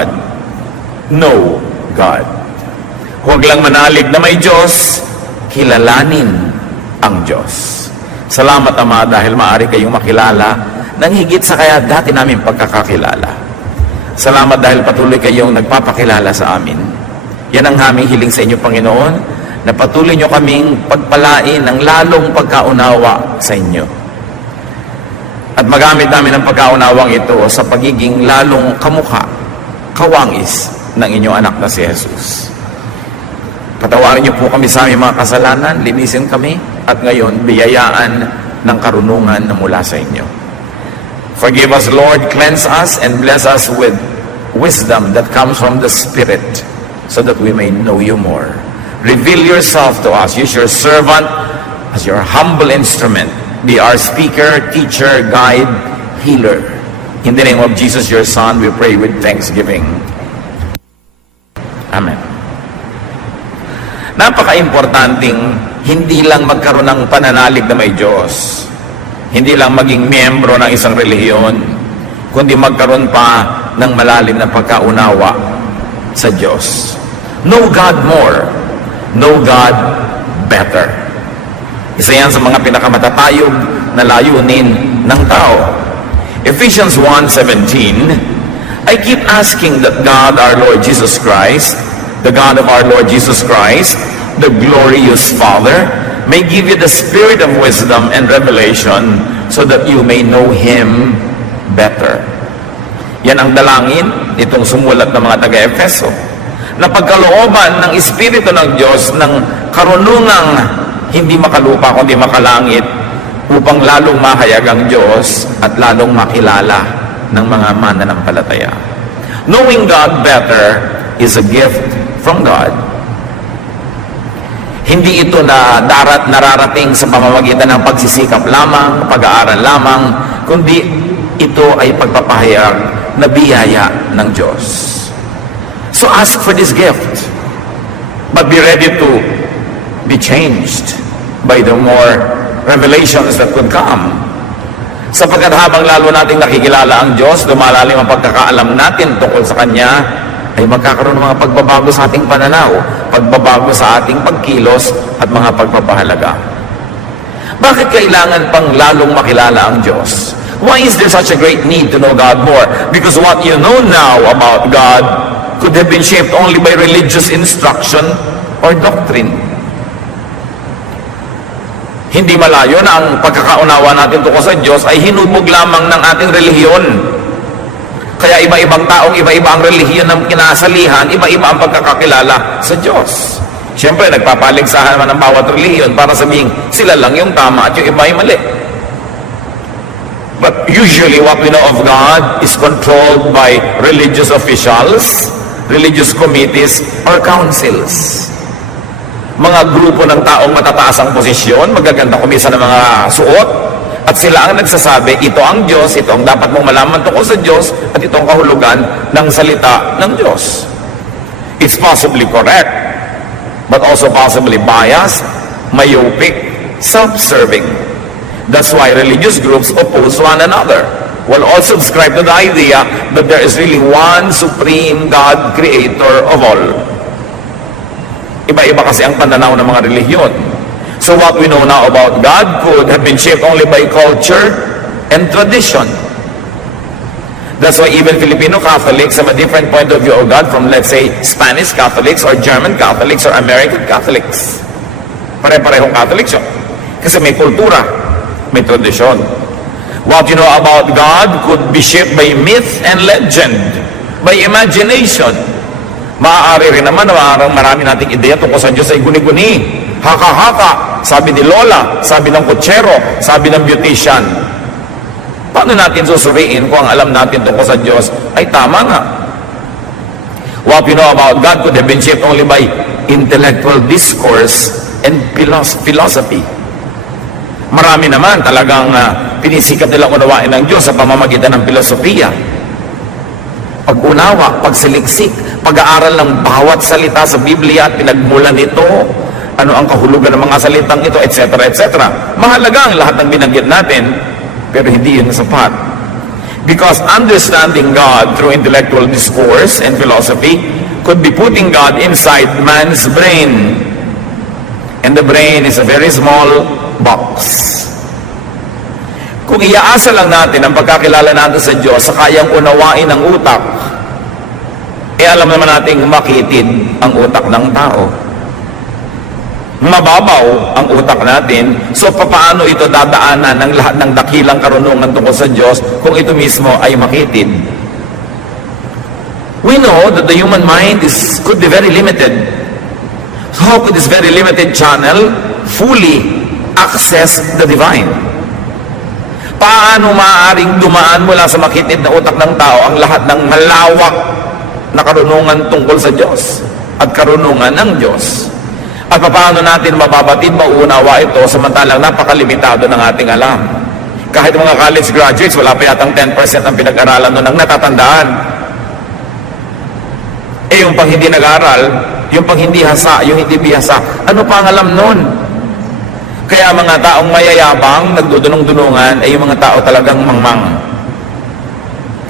God. Know God. Huwag lang manalig na may Diyos, kilalanin ang Diyos. Salamat, Ama, dahil maaari kayong makilala ng higit sa kaya dati namin pagkakakilala. Salamat dahil patuloy kayong nagpapakilala sa amin. Yan ang aming hiling sa inyo, Panginoon, na patuloy nyo kaming pagpalain ng lalong pagkaunawa sa inyo. At magamit namin ang pagkaunawang ito sa pagiging lalong kamukha, kawangis ng inyong anak na si Jesus. Patawarin niyo po kami sa aming mga kasalanan, linisin kami, at ngayon, biyayaan ng karunungan na mula sa inyo. Forgive us, Lord, cleanse us, and bless us with wisdom that comes from the Spirit, so that we may know you more. Reveal yourself to us. Use your servant as your humble instrument. Be our speaker, teacher, guide, healer. In the name of Jesus, your Son, we pray with thanksgiving. Amen. Napaka-importanting hindi lang magkaroon ng pananalig na may Diyos, hindi lang maging miyembro ng isang relihiyon, kundi magkaroon pa ng malalim na pagkaunawa sa Diyos. Know God more. Know God better. Isa yan sa mga pinakamatatayog na layunin ng tao. Ephesians 1:17, I keep asking that God, our Lord Jesus Christ, the God of our Lord Jesus Christ, the glorious Father, may give you the spirit of wisdom and revelation so that you may know Him better. Yan ang dalangin itong sumulat ng mga taga-Efeso, na pagkalooban ng Espiritu ng Diyos ng karunungang hindi makalupa kundi makalangit, upang lalong mahayag ang Diyos at lalong makilala ng mga mananampalataya. Knowing God better is a gift from God. Hindi ito na nararating sa pamamagitan ng pagsisikap lamang, pag-aaral lamang, kundi ito ay pagpapahayag na biyaya ng Diyos. So ask for this gift, but be ready to be changed by the more revelations that could come. Sapagkat habang lalo nating nakikilala ang Diyos, lumalalim ang pagkakaalam natin tungkol sa Kanya, ay magkakaroon ng mga pagbabago sa ating pananaw, pagbabago sa ating pagkilos at mga pagpapahalaga. Bakit kailangan pang lalong makilala ang Diyos? Why is there such a great need to know God more? Because what you know now about God could have been shaped only by religious instruction or doctrine. Hindi malayo na ang pagkakaunawa natin tungkol sa Diyos ay hinubog lamang ng ating relihiyon. Kaya iba-ibang taong iba-iba ang relihiyon ng kinasalihan, iba-iba ang pagkakakilala sa Diyos. Siyempre, nagpapaligsahan naman ang bawat relihiyon para sabihin sila lang yung tama at yung iba ay mali. But usually what we know of God is controlled by religious officials, religious committees, or councils. Mga grupo ng taong matataas ang posisyon, magaganda kumisa ng mga suot, at sila ang nagsasabi, ito ang Diyos, ito ang dapat mong malaman tungkol sa Diyos, at ito ang kahulugan ng salita ng Diyos. It's possibly correct, but also possibly biased, myopic, self-serving. That's why religious groups oppose one another, while all subscribe to the idea that there is really one supreme God, creator of all. Iba-iba kasi ang pananaw ng mga relihiyon. So what we know now about God could have been shaped only by culture and tradition. That's why even Filipino Catholics have a different point of view of God from, let's say, Spanish Catholics or German Catholics or American Catholics. Pare-parehong Catholics yun. Kasi may kultura, may tradisyon. What you know about God could be shaped by myth and legend, by imagination. Maaari rin naman na marami nating ideya tungkol sa Diyos ay guni-guni, haka-haka, sabi ni Lola, sabi ng kutsero, sabi ng beautician. Paano natin susuriin kung ang alam natin tungkol sa Diyos ay tama nga? What we know about God could have been shaped only by intellectual discourse and philosophy. Marami naman talagang pinisikap nilang unawain ng Diyos sa pamamagitan ng filosofiya. Pag-unawa, pagsiliksik, pag-aaral ng bawat salita sa Biblia at pinagmulan nito, ano ang kahulugan ng mga salitang ito, etc., etc. Mahalaga ang lahat ng binanggit natin, pero hindi yun sapat. Because understanding God through intellectual discourse and philosophy could be putting God inside man's brain. And the brain is a very small box. Kung iaasa lang natin ang pagkakilala natin sa Diyos sa kayang unawain ng utak, alam naman nating makitid ang utak ng tao. Mababaw ang utak natin, so paano ito dadaanan ng lahat ng dakilang karunungan tungkol sa Diyos kung ito mismo ay makitid? We know that the human mind could be very limited. So how could this very limited channel fully access the divine? Paano maaaring dumaan mula sa makitid na utak ng tao ang lahat ng malawak na karunungan tungkol sa Diyos at karunungan ng Diyos? At paano natin mababatid, mauunawa ito samantalang napakalimitado ng ating alam? Kahit mga college graduates, wala pa yatang 10% ang pinag-aralan nun ang natatandaan. Yung pang hindi nag-aral, yung pang hindi hasa, yung hindi bihasa, ano pa ang alam nun? Kaya mga taong mayayabang, nagdudunong-dunungan, ay yung mga tao talagang mangmang.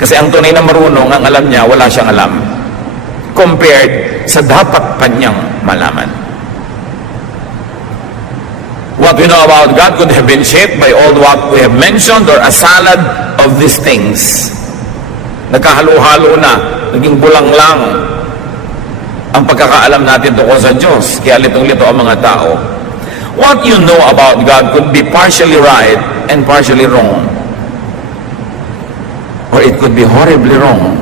Kasi ang tunay na marunong, ang alam niya, wala siyang alam. Compared sa dapat pa niyang malaman. What we know about God could have been shaped by all what we have mentioned or a salad of these things. Nagkahalo-halo na, naging bulang lang ang pagkakaalam natin tungkol sa Diyos. Kaya litong-lito ang mga tao. What you know about God could be partially right and partially wrong. Or it could be horribly wrong.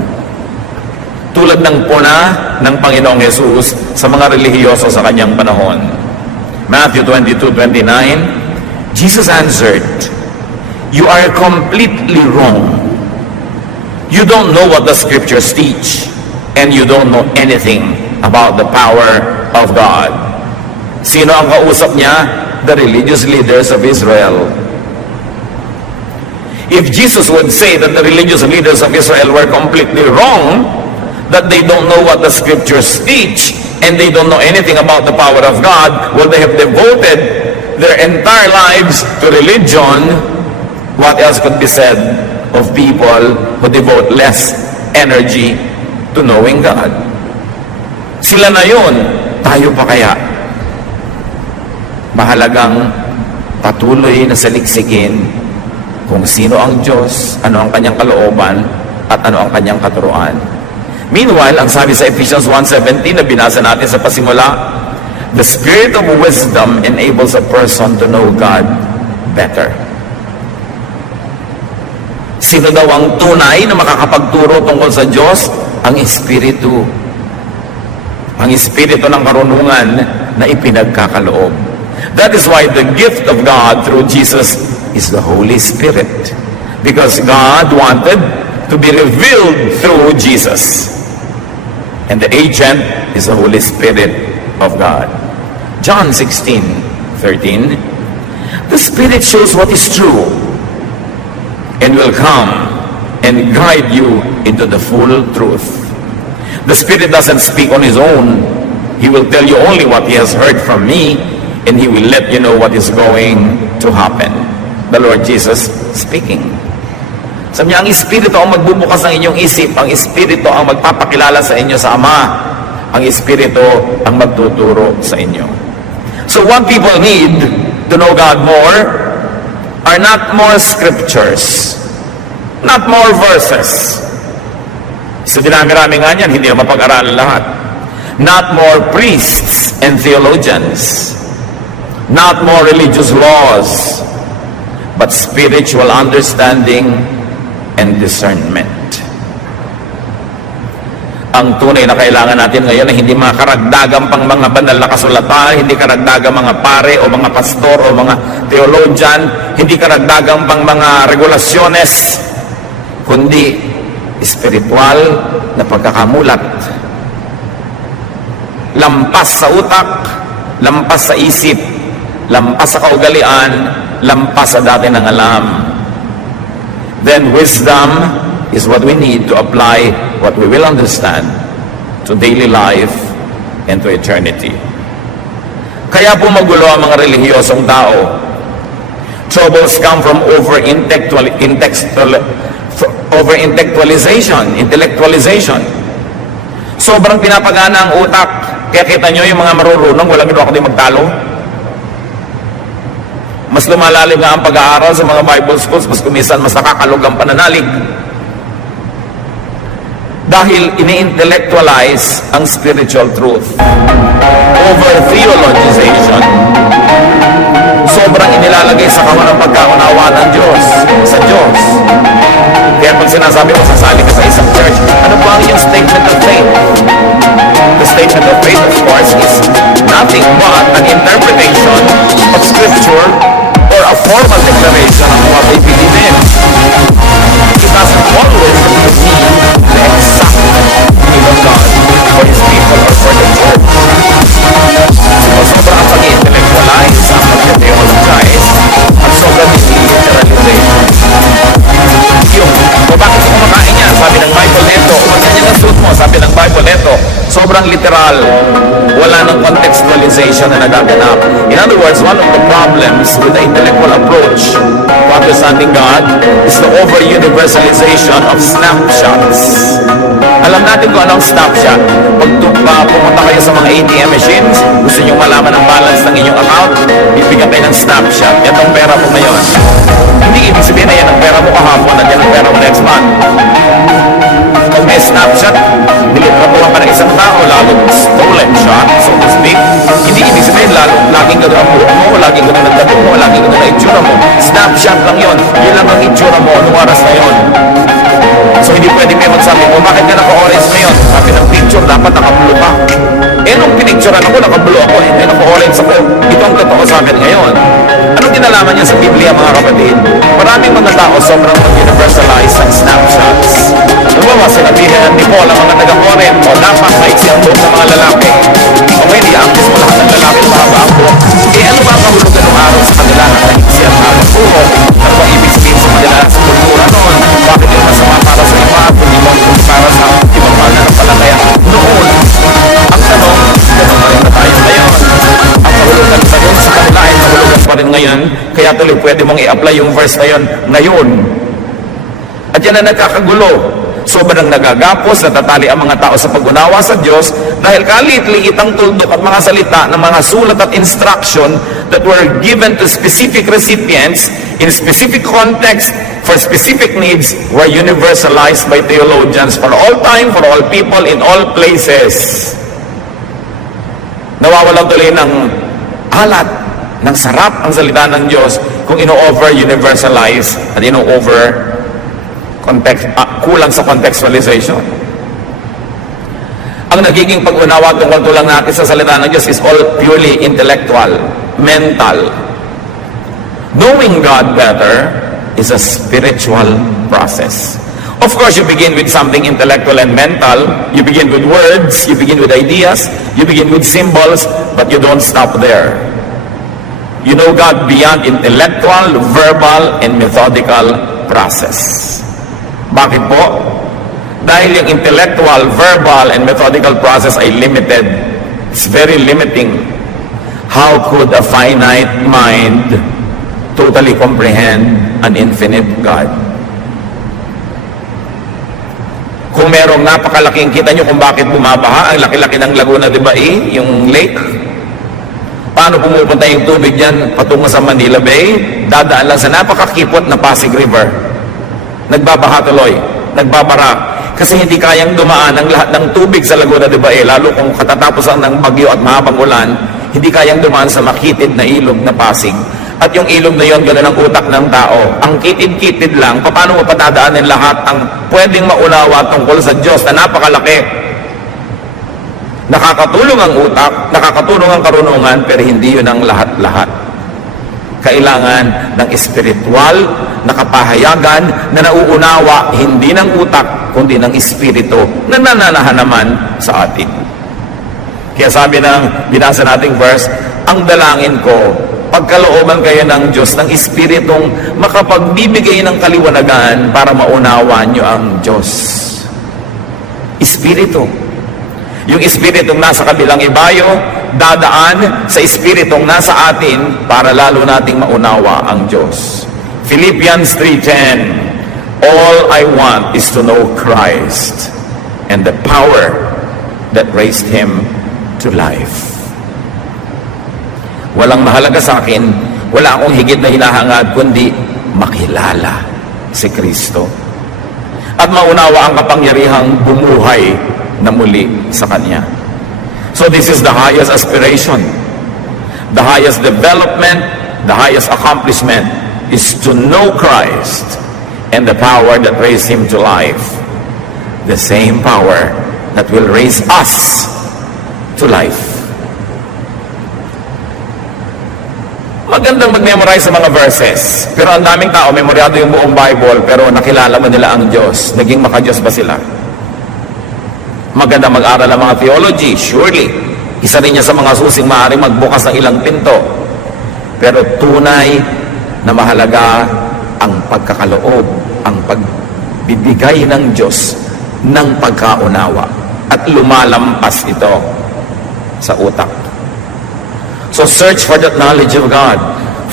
Tulad ng puna ng Panginoong Jesus sa mga relihiyoso sa kanyang panahon. Matthew 22:29, Jesus answered, "You are completely wrong. You don't know what the scriptures teach, and you don't know anything about the power of God." Sino ang kausap niya? The religious leaders of Israel. If Jesus would say that the religious leaders of Israel were completely wrong, that they don't know what the scriptures teach, and they don't know anything about the power of God, well, they have devoted their entire lives to religion, what else could be said of people who devote less energy to knowing God? Sila na yun, tayo pa kaya? Mahalagang patuloy na saliksikin kung sino ang Diyos, ano ang kanyang kalooban, at ano ang kanyang katuruan. Meanwhile, ang sabi sa Ephesians 1:17 na binasa natin sa pasimula, the spirit of wisdom enables a person to know God better. Sino daw ang tunay na makakapagturo tungkol sa Diyos? Ang Espiritu. Ang Espiritu ng karunungan na ipinagkakaloob. That is why the gift of God through Jesus is the Holy Spirit. Because God wanted to be revealed through Jesus. And the agent is the Holy Spirit of God. John 16:13, the Spirit shows what is true and will come and guide you into the full truth. The Spirit doesn't speak on His own. He will tell you only what He has heard from me, and He will let you know what is going to happen. The Lord Jesus speaking. Sabi niya, ang Espiritu ang magbubukas ng inyong isip, ang Espiritu ang magpapakilala sa inyo sa Ama, ang Espiritu ang magtuturo sa inyo. So what people need to know God more are not more scriptures, not more verses. So dinami-rami nga niyan, hindi na mapag-aralan lahat. Not more priests and theologians, not more religious laws, but spiritual understanding and discernment. Ang tunay na kailangan natin ngayon ay hindi mga karagdagang pang mga banal na kasulatan, hindi karagdagang mga pare o mga pastor o mga theologian, hindi karagdagang pang mga regulasyones, kundi espiritual na pagkakamulat. Lampas sa utak, lampas sa isip, lampas sa kaugalian, lampas sa dati ng alam. Then wisdom is what we need to apply what we will understand to daily life and to eternity. Kaya po magulo ang mga relihiyosong tao. Troubles come from intellectualization. Sobrang pinapagana ang utak. Kaya kita nyo yung mga marurunong, walang ginawa kundi magtalo. Mas lumalalim nga ang pag-aaral sa mga Bible schools, mas kumisan, mas nakakalog ang pananalig. Dahil ini-intellectualize ang spiritual truth. Over theologization, sobrang inilalagay sa kawan ng pagkaunawa ng Diyos, sa Diyos. Kaya pag sinasabi mo, sasali ka sa isang church, ano ba ang iyong statement of faith? The statement of faith, of course, is nothing but an interpretation of Scripture or a formal declaration of what they believe in. It doesn't always mean the exact will of God for His people or for the church. So, sobrang pag-intellectualize, ang pag-theologize, at sobrang literalization. Yung, o bakit ka kumakain yan? Sabi ng Bible neto. Huwag ganyan ang suit mo. Sabi ng Bible neto. Sobrang literal. Wala nang contextualization na nagaganap. In other words, one of the problems with the intellectual approach to understanding God is the over-universalization of snapshots. Alam natin kung anong snapshot. Pag pumunta kayo sa mga ATM machines, gusto nyo malaman ang balance ng inyong account, bibigyan kayo ng snapshot. Yan ang pera mo ngayon. Hindi ibig sabihin na yan ang pera mo kahapon at yan ang pera mo next month. Pag may snapshot, nilitratuhan ka ng isang tao, lalong stolen siya, so to speak. Hindi ibig sabihin, laging gano'n ang buhok mo, laging gano'n ang dabog mo, laging gano'n ang itsura mo. Snapshot lang yon. Yun lang ang itsura mo, anong oras na yun. So hindi pwede kayo magsabi, bakit ka naka-orange ngayon? Sabi ng picture, dapat naka-blue pa. Eh nung pinicturean ako, naka-blue ako, hindi naka-orange ako. Ito ang totoo sa akin ngayon. Anong kinalaman niya sa Biblia, mga kapatid? Maraming mga tao sobrang mag-universalize ang snapshots. Nabawa, sinabihan ni Paul ang mga taga-Corinth, o dapat maiksi ang buhok ng mga lalaki. O hindi, ang gusto mo lahat ng lalaki mahaba ang buhok. Eh ano ba ang kahulugan ng araw sa kanila na maiksi ang mga buhok? Ano ba ibig sabihin sa kanila sa kultura noon? Bakit yung masama para sa iba, kundi mo para sa ibang mananampalataya noon? Ang tanong, gano'n pa rin na tayo ngayon. Ang kahulugan pa rin sa kanila ay kahulugan pa rin ngayon, kaya tuloy pwede mong i-apply yung verse na yun ngayon. At yan ang nagkakagulo. Sobrang nagagapos, natatali ang mga tao sa pag-unawa sa Diyos dahil kalit-liit ang tuldok at mga salita ng mga sulat at instruction that were given to specific recipients in specific context for specific needs were universalized by theologians for all time, for all people, in all places. Nawawalan tuloy ng alat, ng sarap ang salita ng Diyos kung ino-over universalize at ino-over kulang sa contextualization. Ang nagiging pag-unawa tungkol tulang natin sa salita ng Diyos is all purely intellectual, mental. Knowing God better is a spiritual process. Of course, you begin with something intellectual and mental. You begin with words, you begin with ideas, you begin with symbols, but you don't stop there. You know God beyond intellectual, verbal, and methodical process. Bakit po? Dahil yung intellectual, verbal, and methodical process ay limited. It's very limiting. How could a finite mind totally comprehend an infinite God? Kung merong napakalaking, kita nyo kung bakit bumabaha, ang laki-laki ng Laguna de Bay, yung lake. Paano pumupunta yung tubig dyan patungo sa Manila Bay? Dadaan lang sa napakakipot na Pasig River. Nagbabaha tuloy, nagbabara. Kasi hindi kayang dumaan ang lahat ng tubig sa Laguna de Bay, lalo kung katatapusan ng bagyo at mahabang ulan, hindi kayang dumaan sa makitid na ilog na Pasig. At yung ilog na yon, gano'n ang utak ng tao. Ang kitid-kitid lang, paano mo patadaanin lahat ang pwedeng maunawa tungkol sa Diyos na napakalaki? Nakakatulong ang utak, nakakatulong ang karunungan, pero hindi yun ang lahat-lahat. Kailangan ng espiritual na kapahayagan na nauunawa hindi ng utak kundi ng espiritu na nananahan naman sa atin. Kaya sabi ng binasa nating verse, ang dalangin ko, pagkalooban kayo ng Diyos, ng espiritong makapagbibigay ng kaliwanagan para maunawa nyo ang Diyos. Espiritu. Yung espiritong nasa kabilang ibayo, dadaan sa espiritong nasa atin para lalo nating maunawa ang Diyos. Philippians 3:10. All I want is to know Christ and the power that raised Him to life. Walang mahalaga sa akin, wala akong higit na hinahangad kundi makilala si Kristo at maunawa ang kapangyarihang bumuhay na muli sa Kanya. So this is the highest aspiration, the highest development, the highest accomplishment is to know Christ and the power that raised Him to life, the same power that will raise us to life. Magandang mag-memorize sa mga verses, pero ang daming tao, memoryado yung buong Bible, pero nakilala mo nila ang Diyos. Naging maka-Diyos ba sila? Maganda mag-aral ng mga theology, surely. Isa rin niya sa mga susing maaaring magbukas ng ilang pinto. Pero tunay na mahalaga ang pagkakaloob, ang pagbibigay ng Diyos ng pagkaunawa at lumalampas ito sa utak. So search for that knowledge of God,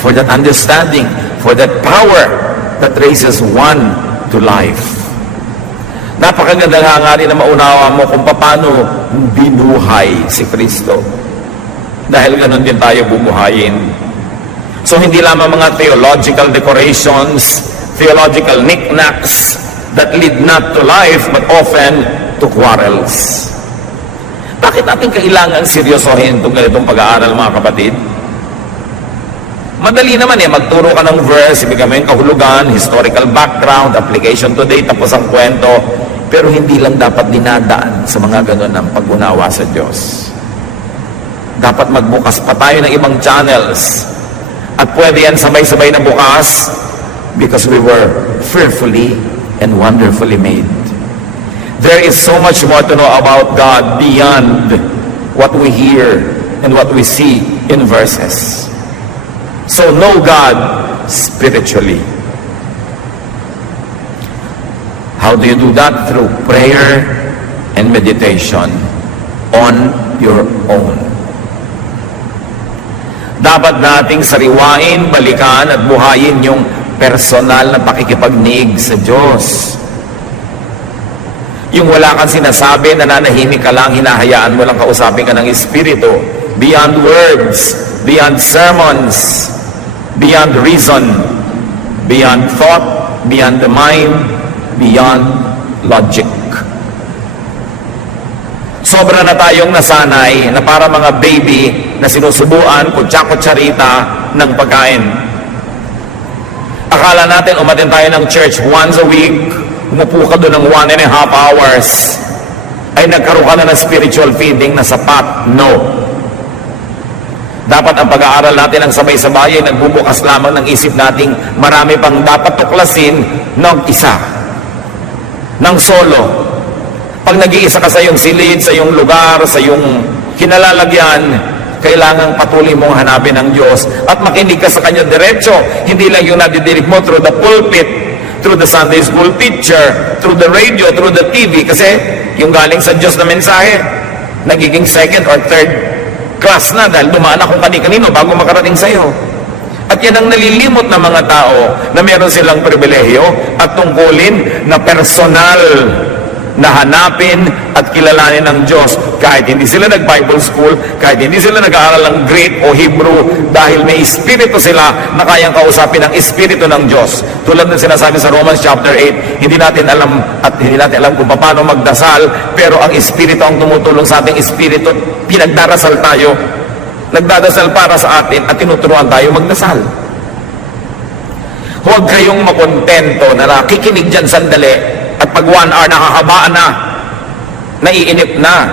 for that understanding, for that power that raises one to life. Napakagandang hangarin na maunawa mo kung paano binuhay si Kristo. Dahil ganun din tayo bumuhayin. So hindi lamang mga theological decorations, theological knickknacks that lead not to life but often to quarrels. Bakit natin kailangan seryosohin itong ganitong pag-aaral, mga kapatid? Madali naman magturo ka ng verse, ibigay mo yung kahulugan, historical background, application today, tapos ang kwento. Pero hindi lang dapat dinadaan sa mga ganun ng pag-unawa sa Diyos. Dapat magbukas pa tayo ng ibang channels. At pwede yan sabay-sabay na bukas because we were fearfully and wonderfully made. There is so much more to know about God beyond what we hear and what we see in verses. So know God spiritually. How do you do that? Through prayer and meditation on your own. Dapat nating sariwain, balikan at buhayin yung personal na pakikipagnig sa Diyos. Yung wala kang sinasabi, nananahimik ka lang, hinahayaan mo lang kausapin ka ng Espiritu. Beyond words, beyond sermons, beyond reason, beyond thought, beyond the mind, beyond logic. Sobra na tayong nasanay na para mga baby na sinusubuan, kutsa-kutsarita ng pagkain. Akala natin umatin tayo ng church once a week, umupo ka doon ng 1.5 hours, ay nagkaroon ka na ng spiritual feeding na sapat. No. Dapat ang pag-aaral natin ang sabay-sabay ay nagbubukas lamang ng isip nating marami pang dapat tuklasin ng isa, ng solo. Pag nag-iisa ka sa iyong silid, sa iyong lugar, sa iyong kinalalagyan, kailangang patuloy mong hanapin ang Diyos at makinig ka sa Kanya diretso. Hindi lang yung nadidinig mo through the pulpit, through the Sunday school teacher, through the radio, through the TV, kasi yung galing sa Diyos na mensahe, nagiging second or third class na dahil dumaan akong kani-kanino bago makarating sa iyo. At yan ang nalilimot ng mga tao na meron silang pribilehyo at tungkulin na personal na hanapin at kilalanin ng Diyos kahit hindi sila nag-Bible school, kahit hindi sila nag-aaral ng Greek o Hebrew, dahil may Espiritu sila na kayang kausapin ang Espiritu ng Diyos. Tulad ng sinasabi sa Romans chapter 8, hindi natin alam kung paano magdasal, pero ang Espiritu ang tumutulong sa ating Espiritu. Pinagdarasal tayo, nagdadasal para sa atin at tinuturuan tayo magdasal. Huwag kayong makontento na nakikinig dyan sandali at pag 1 hour nakakabaan na, naiinip na.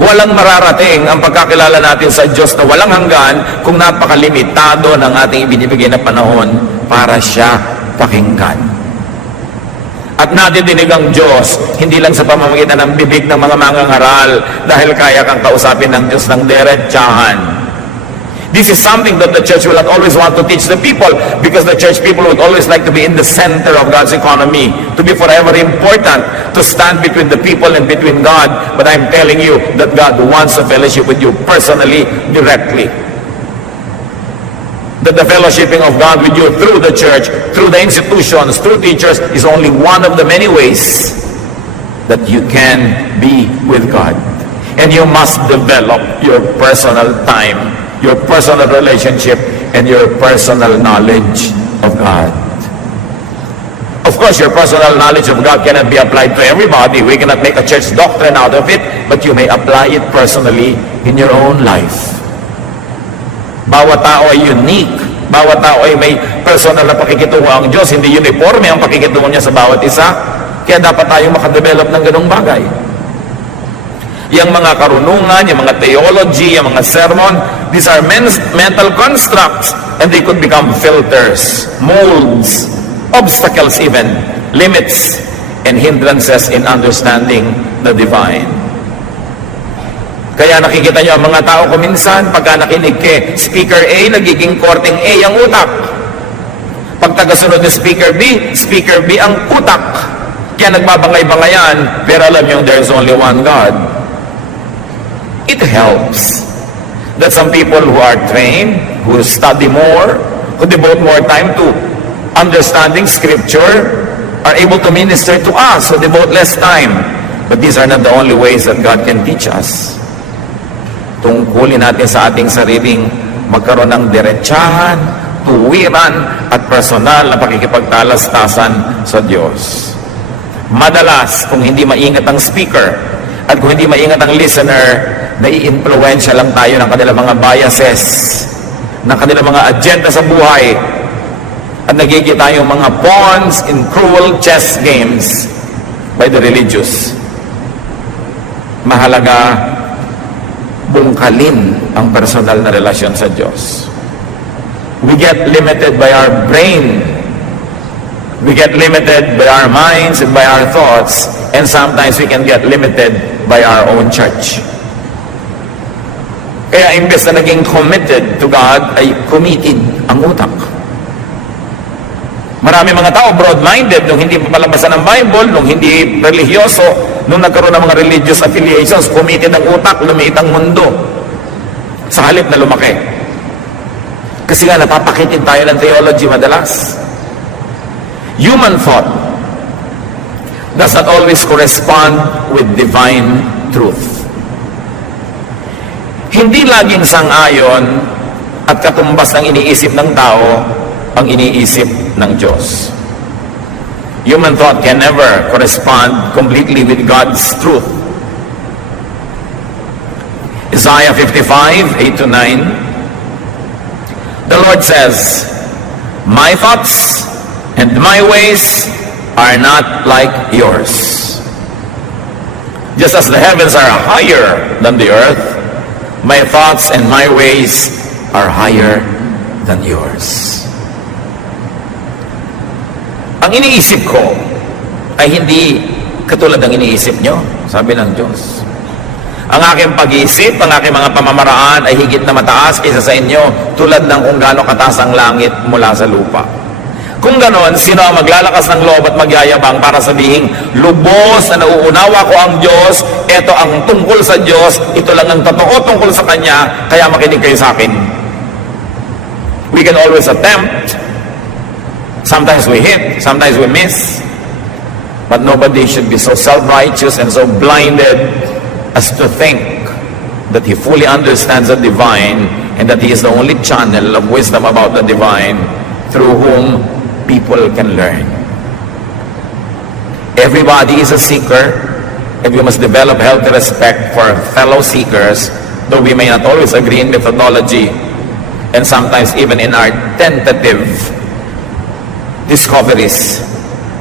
Walang mararating ang pagkakilala natin sa Diyos na walang hanggan kung napakalimitado ng ating ibinibigay na panahon para siya pakinggan. At nadidinig ang Diyos, hindi lang sa pamamagitan ng bibig ng mga mangangaral dahil kaya kang kausapin ng Diyos ng diretsahan. This is something that the church will not always want to teach the people because the church people would always like to be in the center of God's economy, to be forever important, to stand between the people and between God. But I'm telling you that God wants a fellowship with you personally, directly. that the fellowshipping of God with you through the church, through the institutions, through teachers, is only one of the many ways that you can be with God. And you must develop your personal time, your personal relationship, and your personal knowledge of God. Of course, your personal knowledge of God cannot be applied to everybody. We cannot make a church doctrine out of it, but you may apply it personally in your own life. Bawat tao ay unique. Bawat tao ay may personal na pakikitungo ang Diyos. Hindi uniforme ang pakikitungo niya sa bawat isa. Kaya dapat tayong makadevelop ng ganong bagay. Yung mga karunungan, yung mga theology, yung mga sermon, these are mental constructs, and they could become filters, molds, obstacles even, limits, and hindrances in understanding the divine. Kaya nakikita nyo ang mga tao kuminsan, pagka nakinig kay Speaker A, nagiging korteng A ang utak. Pag tagasunod ni Speaker B ang utak. Kaya nagbabangay-bangayan, pero alam nyo, there's only one God. It helps that some people who are trained, who study more, who devote more time to understanding Scripture, are able to minister to us, who devote less time. But these are not the only ways that God can teach us. Tungkulin natin sa ating sariling magkaroon ng diretsahan, tuwiran, at personal na pakikipagtalastasan sa Diyos. Madalas, kung hindi maingat ang speaker, at kung hindi maingat ang listener, nai-influensya lang tayo ng kanilang mga biases, ng kanilang mga agenda sa buhay, at nagiging tayong mga pawns in cruel chess games by the religious. Mahalaga bungkalin ang personal na relasyon sa Diyos. We get limited by our brain. We get limited by our minds and by our thoughts, and sometimes we can get limited by our own church. Kaya imbes na naging committed to God, ay committed ang utak. Marami mga tao broad-minded nung hindi papalabasan ng Bible, nung hindi religyoso, nung nagkaroon ng mga religious affiliations, committed ang utak, lumiit ang mundo. Sa halip na lumaki. Kasi nga napapakitin tayo ng theology madalas. Human thought does not always correspond with divine truth. Hindi laging sang-ayon at katumbas ng iniisip ng tao ang iniisip ng Diyos. Human thought can never correspond completely with God's truth. Isaiah 55, 8-9, the Lord says, "My thoughts and my ways are not like yours. Just as the heavens are higher than the earth, my thoughts and my ways are higher than yours." Ang iniisip ko ay hindi katulad ng iniisip nyo, sabi ng Diyos. Ang aking pag-iisip, ang aking mga pamamaraan ay higit na mataas kaysa sa inyo, tulad ng kung gaano kataas ang langit mula sa lupa. Kung ganon, sino ang maglalakas ng loob at magyayabang para sabihin, lubos na nauunawa ko ang Diyos, ito ang tungkol sa Diyos, ito lang ang totoo tungkol sa Kanya, kaya makinig kayo sa akin. We can always attempt. Sometimes we hit, sometimes we miss. But nobody should be so self-righteous and so blinded as to think that he fully understands the divine and that he is the only channel of wisdom about the divine through whom people can learn. Everybody is a seeker, and we must develop healthy respect for fellow seekers, though we may not always agree in methodology, and sometimes even in our tentative discoveries.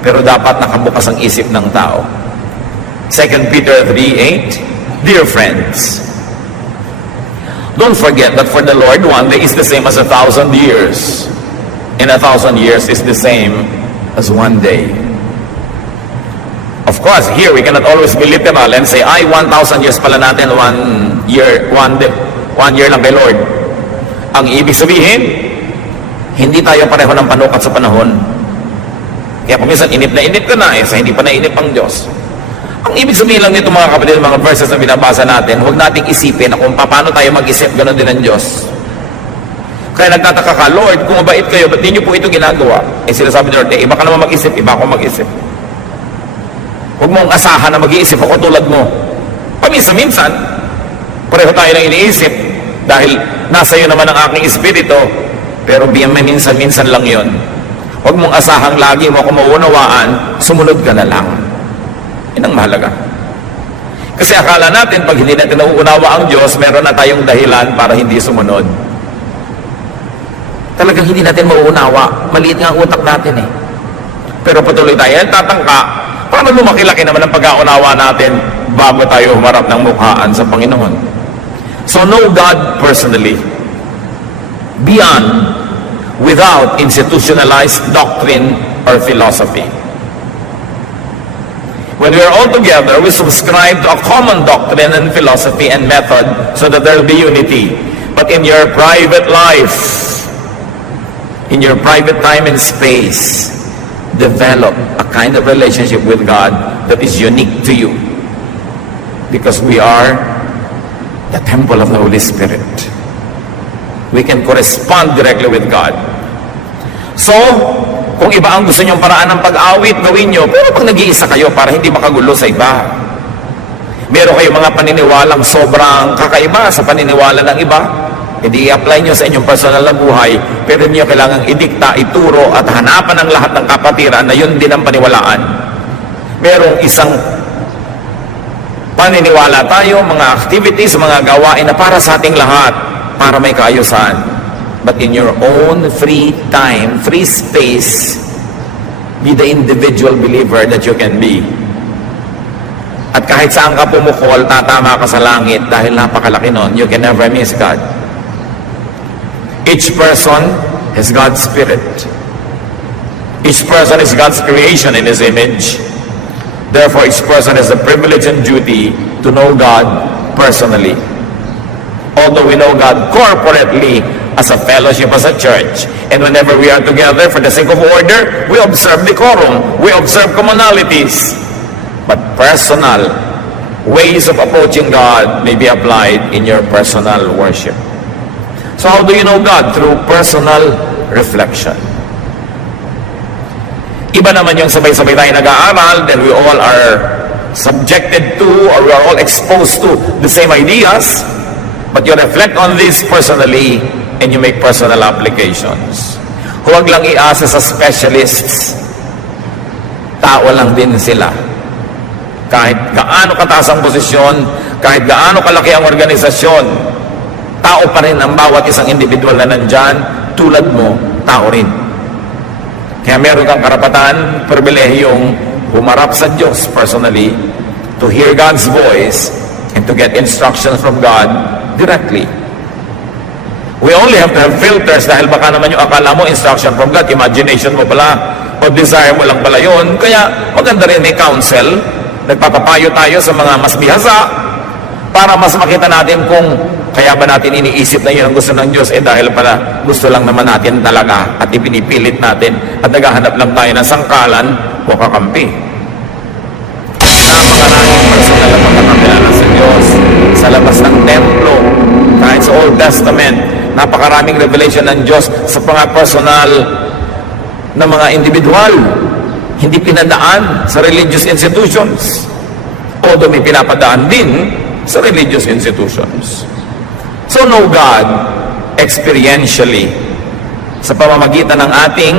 Pero dapat nakabukas ang isip ng tao. 2 Peter 3:8, dear friends, don't forget that for the Lord, one day is the same as 1,000 years. And 1,000 years is the same as one day. Of course, here we cannot always be literal and say, 1,000 years pala natin, 1 year, one year lang kay Lord. Ang ibig sabihin, hindi tayo pareho ng panukat sa panahon. Kaya kung minsan inip ka na, sa hindi pa nainip ang Diyos. Ang ibig sabihin lang nito mga kapatid, mga verses na binabasa natin, huwag nating isipin na kung paano tayo mag-isip, ganoon din ang Diyos. Kaya nagtataka ka, Lord, kung mabait kayo, ba't di niyo po ito ginagawa? Eh sinasabi ni Lord, iba ka naman mag-isip, iba ako mag-isip. Huwag mong asahan na mag-iisip ako tulad mo. Paminsan-minsan, pareho tayo lang iniisip dahil nasa iyo naman ang aking espiritu, pero minsan-minsan lang yon. Huwag mong asahang lagi mo ako maunawaan, sumunod ka na lang. Yan ang mahalaga. Kasi akala natin, pag hindi natin nauunawa ang Diyos, meron na tayong dahilan para hindi sumunod. Talagang hindi natin mauunawa. Maliit nga ang utak natin eh. Pero patuloy tayo, tatangka, paano lumaki-laki naman ang pag-aunawa natin bago tayo humarap ng mukhaan sa Panginoon? So know God personally, beyond, without institutionalized doctrine or philosophy. When we are all together, we subscribe to a common doctrine and philosophy and method so that there will be unity. But in your private life, in your private time and space, develop a kind of relationship with God that is unique to you. Because we are the temple of the Holy Spirit. We can correspond directly with God. So, kung iba ang gusto nyong paraan ng pag-awit, gawin nyo. Pero pag nag-iisa kayo para hindi makagulo sa iba. Meron kayong mga paniniwalang sobrang kakaiba sa paniniwala ng iba. Hindi i-apply nyo sa inyong personal na buhay. Pero nyo kailangang idikta, ituro at hanapan ang lahat ng kapatiran na yun din ang paniwalaan. Merong isang paniniwala tayo, mga activities, mga gawain na para sa ating lahat, para may kaayusan. But in your own free time, free space, be the individual believer that you can be. At kahit saan ka pumukol, tatama ka sa langit dahil napakalaki nun, you can never miss God. Each person has God's Spirit. Each person is God's creation in His image. Therefore, each person has the privilege and duty to know God personally. Although we know God corporately, as a fellowship, as a church, and whenever we are together for the sake of order, we observe decorum, we observe commonalities. But personal ways of approaching God may be applied in your personal worship. So how do you know God? Through personal reflection. Iba naman yung sabay-sabay tayo nag-aaral, then we all are subjected to, or we are all exposed to the same ideas, but you reflect on this personally, and you make personal applications. Huwag lang iasa sa specialists. Tao lang din sila. Kahit gaano kataas ang posisyon, kahit gaano kalaki ang organisasyon, tao pa rin ang bawat isang individual na nandyan, tulad mo, tao rin. Kaya meron kang karapatan, pribilehiyong humarap sa Diyos personally, to hear God's voice, and to get instructions from God directly. We only have to have filters dahil baka naman yung akala mo instruction from God, imagination mo pala, o desire mo lang pala yun. Kaya maganda rin may counsel, nagpapapayo tayo sa mga mas bihasa para mas makita natin kung kaya ba natin iniisip na yun ang gusto ng Diyos, dahil pala gusto lang naman natin talaga at ipinipilit natin at naghahanap lang tayo ng sangkalan o kakampi. Napakaraming personal na pagkakakilala sa Diyos sa labas ng templo, kahit sa Old Testament. Napakaraming revelation ng Diyos sa mga personal na mga individual, hindi pinadaan sa religious institutions, although may pinapadaan din sa religious institutions. So know God experientially sa pamamagitan ng ating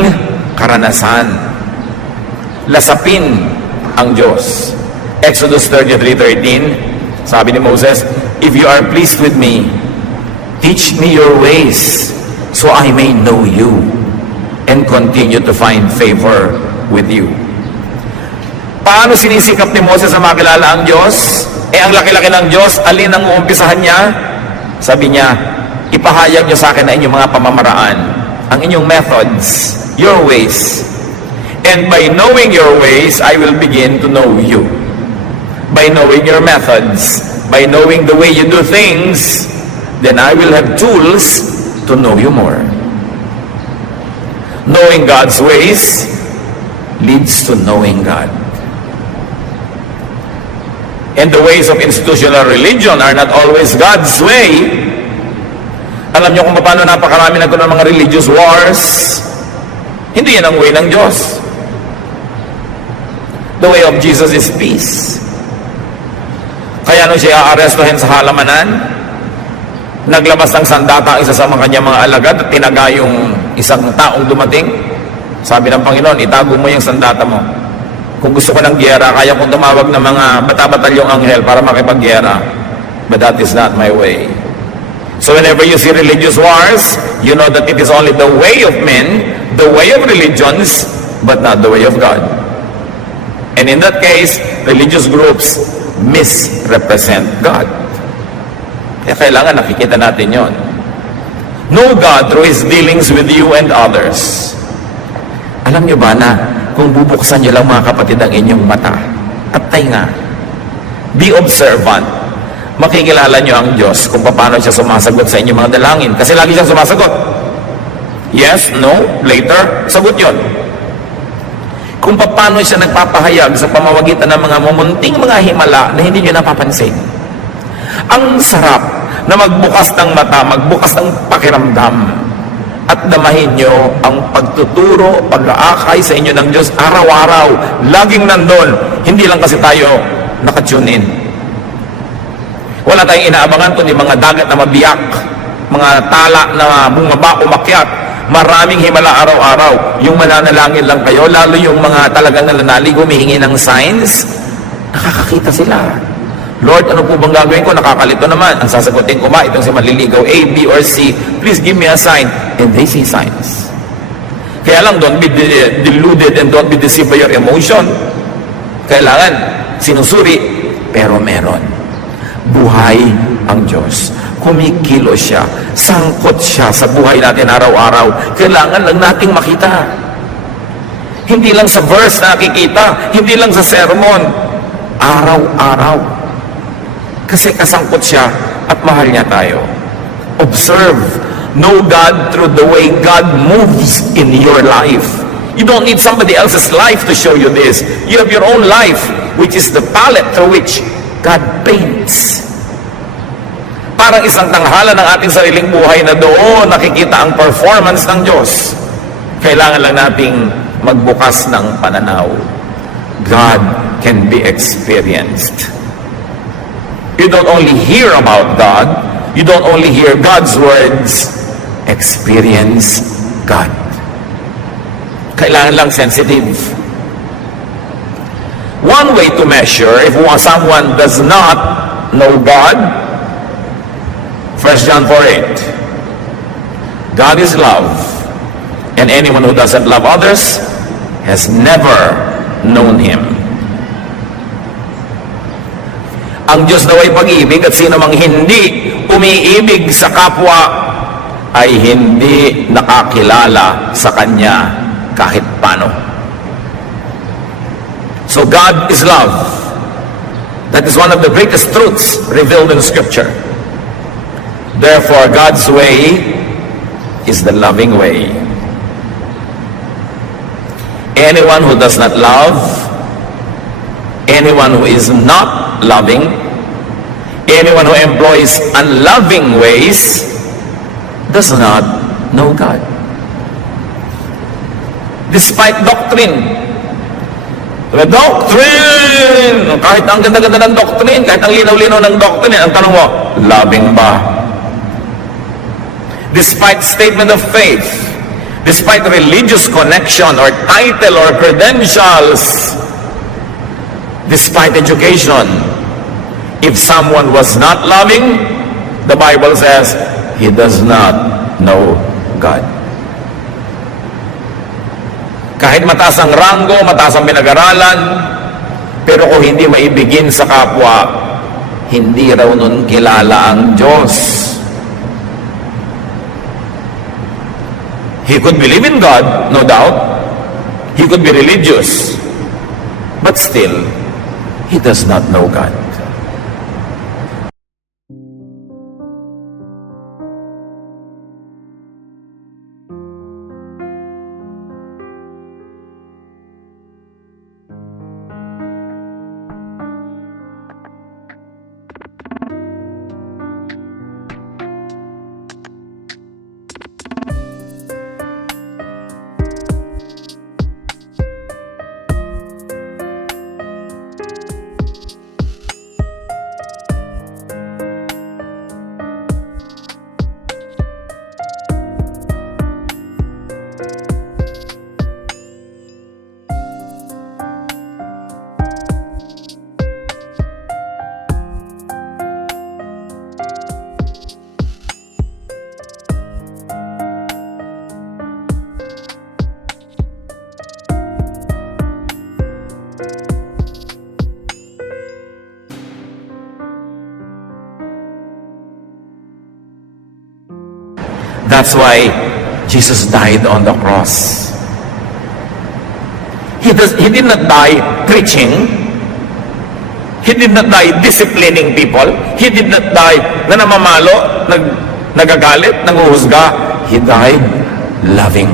karanasan. Lasapin ang Diyos. Exodus 33:13, sabi ni Moses, "If you are pleased with me, teach me your ways, so I may know you and continue to find favor with you." Paano sinisikap ni Moses na makilala ang Diyos? Ang laki-laki ng Diyos, alin ang uumpisahan niya? Sabi niya, ipahayag niyo sa akin na inyong mga pamamaraan, ang inyong methods, your ways. And by knowing your ways, I will begin to know you. By knowing your methods, by knowing the way you do things, then I will have tools to know you more. Knowing God's ways leads to knowing God. And the ways of institutional religion are not always God's way. Alam niyo kung paano napakarami nagkaroon ng mga religious wars? Hindi yan ang way ng Diyos. The way of Jesus is peace. Kaya nung siya aarestuhin sa halamanan, naglabas ng sandata ang isa sa mga kanyang mga alagad at tinaga yung isang taong dumating. Sabi ng Panginoon, itago mo yung sandata mo. Kung gusto ko ng gyera, kaya kong tumawag ng mga bata-batalyong anghel para makipaggyera. But that is not my way. So whenever you see religious wars, you know that it is only the way of men, the way of religions, but not the way of God. And in that case, religious groups misrepresent God. Kaya kailangan nakikita natin yon. Know God through His dealings with you and others. Alam nyo ba na kung bubuksan nyo lang mga kapatid ang inyong mata at tainga, be observant, makikilala nyo ang Diyos kung paano siya sumasagot sa inyong mga dalangin. Kasi lagi siyang sumasagot. Yes, no, later, sagot yon. Kung paano siya nagpapahayag sa pamamagitan ng mga mumunting mga himala na hindi nyo napapansin. Ang sarap na magbukas ng mata, magbukas ng pakiramdam, at damahin nyo ang pagtuturo, pag-aakay sa inyo ng Diyos araw-araw, laging nandun. Hindi lang kasi tayo nakatune in. Wala tayong inaabangan kundi mga dagat na mabiyak, mga tala na bumaba, umakyat, maraming himala araw-araw. Yung mananalangin lang kayo, lalo yung mga talagang nananalig, humihingi ng signs, nakakakita sila. Lord, ano po bang gagawin ko? Nakakalito naman. Ang sasagutin ko ba, itong si maliligaw, A, B, or C, please give me a sign. And they see signs. Kaya lang, don't be deluded and don't be deceived by your emotion. Kailangan, sinusuri, pero meron. Buhay ang Diyos. Kumikilos siya. Sangkot siya sa buhay natin araw-araw. Kailangan lang nating makita. Hindi lang sa verse nakikita, hindi lang sa sermon. Araw-araw. Kasi kasangkot siya at mahal niya tayo. Observe. Know God through the way God moves in your life. You don't need somebody else's life to show you this. You have your own life, which is the palette through which God paints. Parang isang tanghala ng ating sariling buhay na doon nakikita ang performance ng Diyos. Kailangan lang nating magbukas ng pananaw. God can be experienced. You don't only hear about God, you don't only hear God's words, experience God. Kailangan lang sensitive. One way to measure if someone does not know God, 1 John 4:8. God is love, and anyone who doesn't love others has never known Him. Ang Diyos daw ay pag-ibig at sino mang hindi umiibig sa kapwa ay hindi nakakilala sa Kanya kahit paano. So God is love. That is one of the greatest truths revealed in Scripture. Therefore, God's way is the loving way. Anyone who does not love, anyone who is not loving, anyone who employs unloving ways, does not know God. Despite doctrine, the doctrine, kahit ang ganda-ganda ng doctrine, kahit ang linaw-linaw ng doctrine, ang tanong mo, loving ba? Despite statement of faith, despite religious connection or title or credentials, despite education, if someone was not loving, the Bible says, he does not know God. Kahit mataas ang ranggo, mataas ang pinag-aralan, pero kung hindi maibigin sa kapwa, hindi raw nun kilala ang Diyos. He could believe in God, no doubt. He could be religious. But still, he does not know God. That's why Jesus died on the cross. He did not die preaching. He did not die disciplining people. He did not die na namamalo, nagagalit, nanguhusga. He died loving.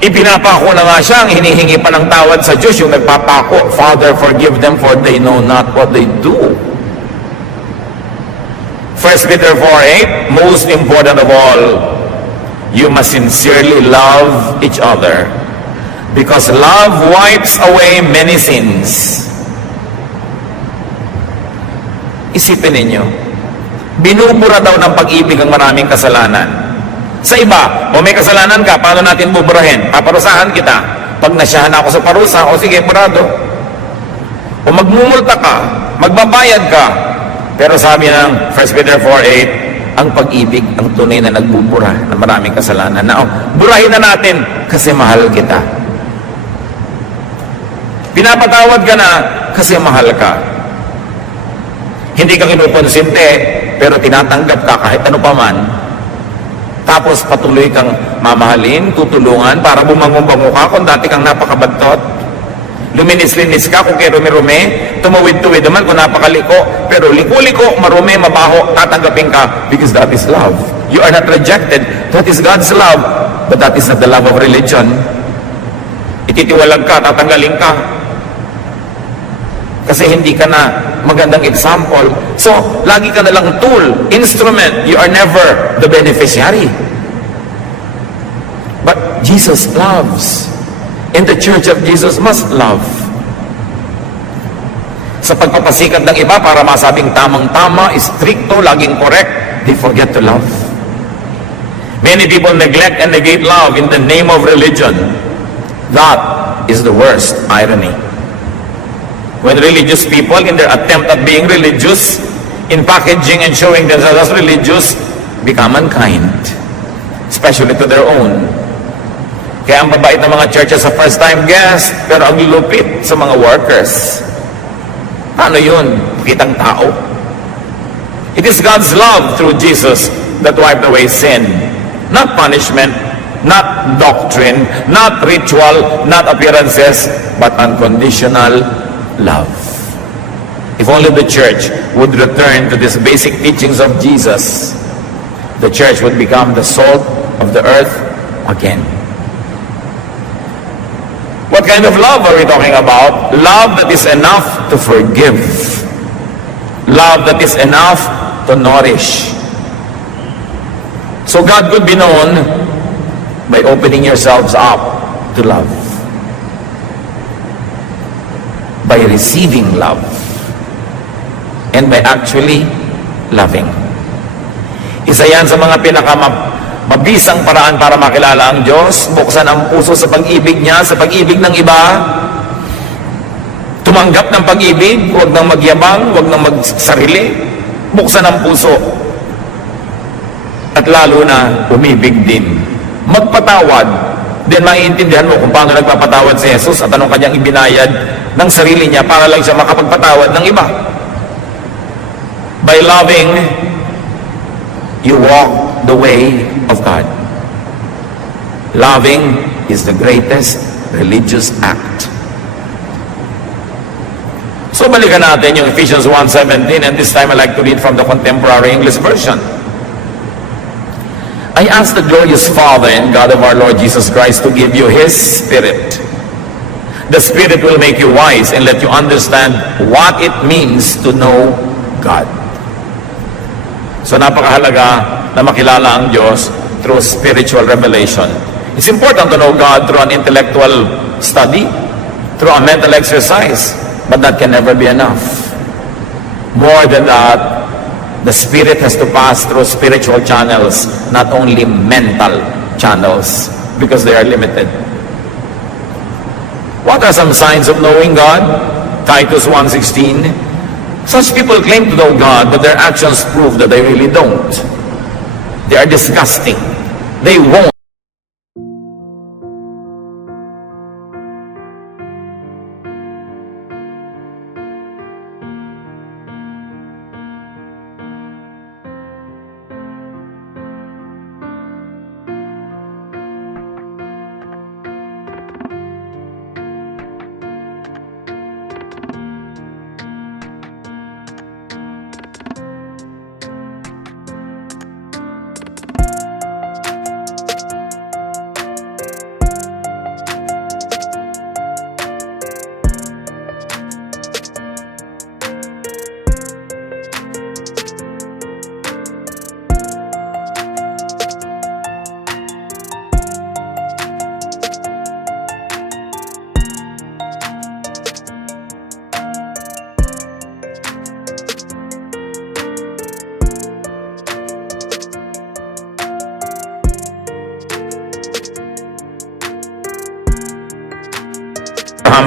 Ipinapako na nga siya, ang hinihingi pa ng tawad sa Diyos, yung nagpapako, Father, forgive them for they know not what they do. 1 Peter 4:8, most important of all, you must sincerely love each other because love wipes away many sins. Isipin ninyo, binubura daw ng pag-ibig ang maraming kasalanan. Sa iba, o may kasalanan ka, paano natin buburahin? Paparusahan kita. Pag nasyahan ako sa parusa, o sige, burado. O magmumulta ka, magbabayad ka. Pero sabi ng 1 Peter 4:8, ang pag-ibig, ang tunay na nagbubura ng maraming kasalanan. Na, burahin na natin kasi mahal kita. Pinapatawad ka na kasi mahal ka. Hindi ka kinukonsinte, pero tinatanggap ka kahit ano pa man. Tapos patuloy kang mamahalin, tutulungan para bumangon-bango ka kung dati kang napakabadtot. Luminis-linis ka kung kay rumi-rumi, tumawid-tuwid naman kung napakaliko, pero liko-liko, marumi, mabaho, tatanggapin ka because that is love. You are not rejected. That is God's love, but that is not the love of religion. Ititiwalag ka, tatanggalin ka. Kasi hindi ka na magandang example. So, lagi ka na lang tool, instrument. You are never the beneficiary. But Jesus loves. And the church of Jesus must love. Sa pagpapasikat ng iba para masabing tamang-tama, stricto, laging correct, they forget to love. Many people neglect and negate love in the name of religion. That is the worst irony. When religious people, in their attempt at being religious, in packaging and showing themselves as religious, become unkind, especially to their own. Kaya ang babait ng mga churches sa first-time guest, pero ang lupit sa mga workers. Ano yun? Kitang tao. It is God's love through Jesus that wiped away sin. Not punishment, not doctrine, not ritual, not appearances, but unconditional love. If only the church would return to these basic teachings of Jesus, the church would become the salt of the earth again. What kind of love are we talking about? Love that is enough to forgive. Love that is enough to nourish. So God could be known by opening yourselves up to love. By receiving love. And by actually loving. Isa yan sa mga mabisang paraan para makilala ang Diyos. Buksan ang puso sa pag-ibig niya, sa pag-ibig ng iba. Tumanggap ng pag-ibig, huwag nang magyabang, huwag nang magsarili. Buksan ang puso. At lalo na, umibig din. Magpatawad. Then maiintindihan mo kung paano nagpapatawad si Jesus at anong kanyang ibinayad ng sarili niya para lang siya makapagpatawad ng iba. By loving, you walk the way of God. Loving is the greatest religious act. So balikan natin yung Ephesians 1:17, and this time I like to read from the Contemporary English Version. I ask the glorious Father and God of our Lord Jesus Christ to give you His Spirit. The Spirit will make you wise and let you understand what it means to know God. So napakahalaga na makilala ang Diyos through spiritual revelation. It's important to know God through an intellectual study, through a mental exercise, but that can never be enough. More than that, the Spirit has to pass through spiritual channels, not only mental channels, because they are limited. What are some signs of knowing God? Titus 1:16. Such people claim to know God, but their actions prove that they really don't. They are disgusting. They won't.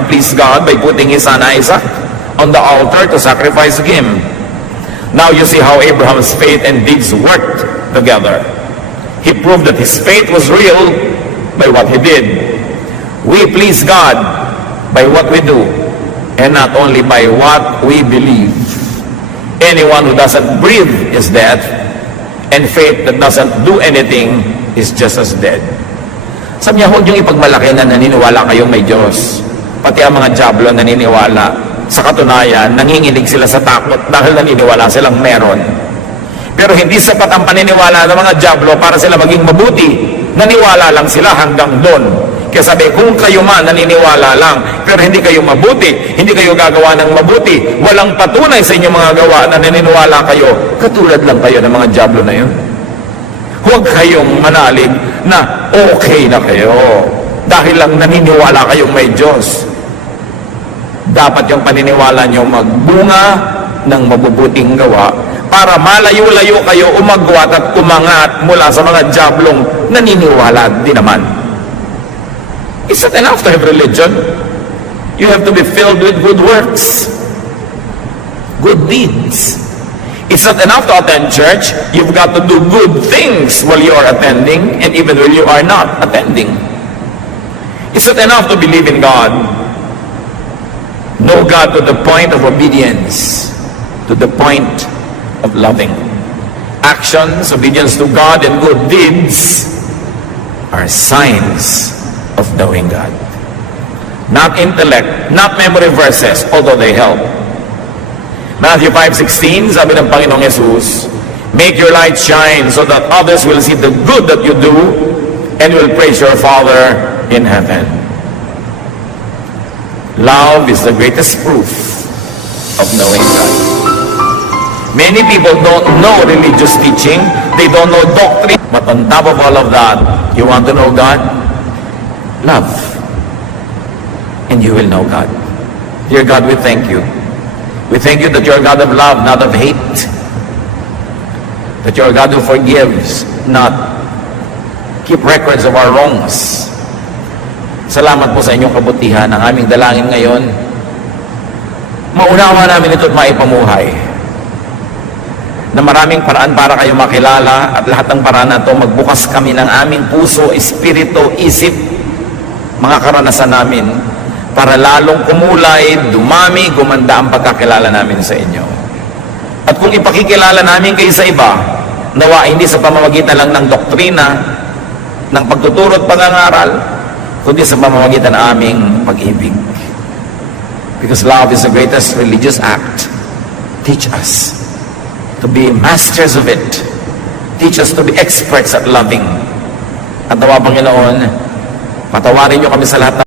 Abraham pleased God by putting his son Isaac on the altar to sacrifice him. Now you see how Abraham's faith and deeds worked together. He proved that his faith was real by what he did. We please God by what we do, and not only by what we believe. Anyone who doesn't breathe is dead, and faith that doesn't do anything is just as dead. Sabi niya, huwag niyong ipagmalaki na naniniwala kayong may Diyos. Pati ang mga dyablo naniniwala. Sa katunayan, nanginginig sila sa takot dahil naniniwala silang meron. Pero hindi sapat ang paniniwala ng mga dyablo para sila maging mabuti. Naniwala lang sila hanggang doon. Kaya sabi, kung kayo man naniniwala lang, pero hindi kayo mabuti, hindi kayo gagawa ng mabuti, walang patunay sa inyong mga gawa na naniniwala kayo, katulad lang kayo ng mga dyablo na yun. Huwag kayong manalig na okay na kayo dahil lang naniniwala kayong may Diyos. Dapat yung paniniwala nyo magbunga ng mabubuting gawa para malayo-layo kayo umagwat at umangat mula sa mga diablong naniniwala din naman. It's not enough to have religion. You have to be filled with good works, good deeds. It's not enough to attend church. You've got to do good things while you are attending and even when you are not attending. It's not enough to believe in God. Know God to the point of obedience, to the point of loving. Actions, obedience to God, and good deeds are signs of knowing God. Not intellect, not memory verses, although they help. Matthew 5:16, sabi ng Panginoong Jesus, make your light shine so that others will see the good that you do and will praise your Father in heaven. Love is the greatest proof of knowing God. Many people don't know religious teaching, they don't know doctrine, but on top of all of that, you want to know God? Love. And you will know God. Dear God, we thank you. We thank you that you're a God of love, not of hate. That you're a God who forgives, not keep records of our wrongs. Salamat po sa inyong kabutihan. Ang aming dalangin ngayon, maunawa namin ito at maipamuhay. Na maraming paraan para kayo makilala at lahat ng paraan na ito, magbukas kami ng aming puso, espiritu, isip, mga karanasan namin para lalong kumulay, dumami, gumanda ang pagkakilala namin sa inyo. At kung ipakikilala namin kayo sa iba, nawa hindi sa pamamagitan lang ng doktrina, ng pagtuturo at pangangaral, kundi sa pamamagitan ng aming pag-ibig. Because love is the greatest religious act. Teach us to be masters of it. Teach us to be experts at loving. At nawa, Panginoon, patawarin niyo kami sa lahat